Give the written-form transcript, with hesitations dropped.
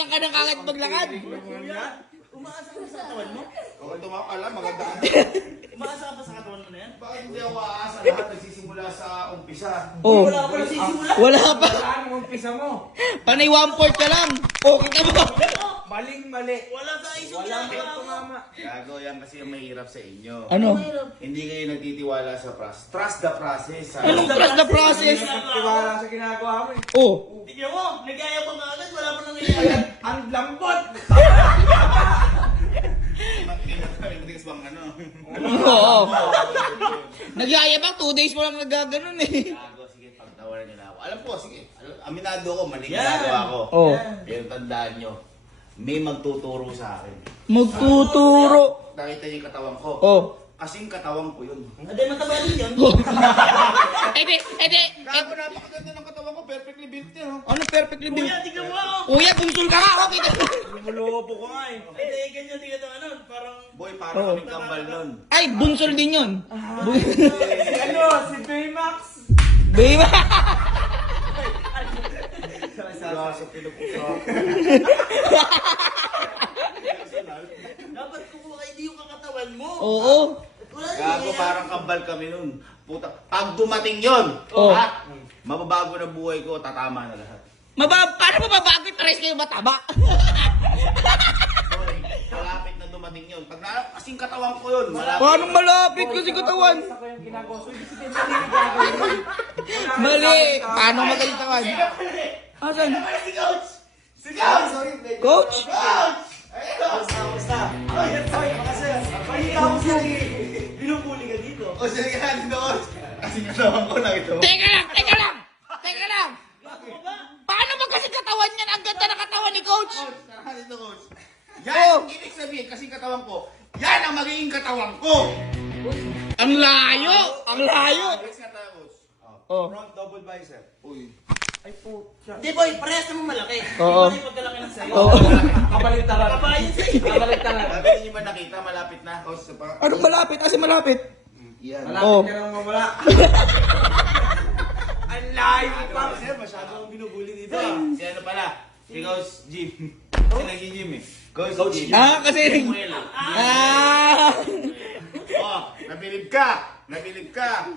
ganyan ka na kagad maglakad. Umaasa ka sa katawan mo? Oo, tumakala, maganda ka. Umaasa ka pa sa katawan mo na yan? Bakit hindi ako aasa? Lahat nagsisimula sa umpisa. Oh. Wala ka pa nagsisimula? Wala pa. Anong umpisa mo? Panay 1/4 ka lang. Oh, kita mo. Maling-mali. Wala sa isip Walang ginagawa mo. tumama. Gago, yan kasi yung mahirap sa inyo. Ano? Hindi kayo nagtitiwala sa process. Trust the process. Anong trust the process? Tiwala sa ginagawa mo eh. Oh. Tignan mo, nagkaya pa nga agad, wala pa nangyayari. Ang lambot! Matigas bang ano? Oo. Nagyayabang 2 days mo lang nagaganon eh. Gago, sige, pagtawanan nyo na ako. Alam ko, sige. Aminado ko, mali Yan. ginagawa ko. Oh. Pero tandaan nyo, may magtuturo sa akin. Magtuturo. Nakita niyo yung katawan ko. Oh. Kasing katawan ko yun. Hindi, mataba din yun. Ede. Gago, napakaganda ng katawan ko. Perfectly built yan. Oh. Ano perfectly built? Kuya, tignan mo ako. Kuya, bungsul ka nga. Okay. Lumulobo ko nga eh. Hindi, ganyan, tignan mo ano, parang... Boy, parang Oh. kaming kambal nun. Ay, bunsol din yun. Ano? Si Baymax? Babe. Wala sa pinag-usap. Dapat kukuha kayo di yung kakatawan mo. Oo. Wala na Gago, nangyayari. parang kambal kami nun. Puta, pag dumating yun, Oh. mababago na buhay ko, tatama na lahat. Paano mababago yung pares kayo mataba? Boy, malapit na dumating yun. Pag kasing katawan ko yun, malapit. Paano malapit kasi katawan? Isa ko yung ginagawa. So, ibig sabihin mali yung gagawin mo. Mali. Paano magaling katawan? Asan? Si Coach! Si Coach! Coach? Binubuli ka dito. O, sige ka dito, Coach. Kasing katawan ko, nakita mo. Teka lang. Gago ka ba? Paano ba kasi katawan yan? Ang ganda ng katawan ni Coach. Coach, tara dito, Coach. Yan, ibig sabihin, kasing katawan ko, yan ang magiging katawan ko. Ang layo. Ang layo. Next nga tayo, Coach. Oh. Front double bicep. Uy. Ay po. Hindi boy, parehas naman malaki. Oo. Iba na yung pagkalaki ng sayo. Oo. Kabaligtaran. Kabayan sa'yo. Kabaligtaran. Sabi niyo ba nakita, malapit na, Coach? Sa pa? Anong malapit? Kasi malapit. Yan. Malapit Oh. ka nang mawala. Ang layo pa. Sir, masyado akong binubuli dito. Si ano pala? Si Coach Jim. Si nag-gym eh. Coach Jim. Ah, kasi... Samuel. Ah! Oh, nabilib ka! Nabilib ka!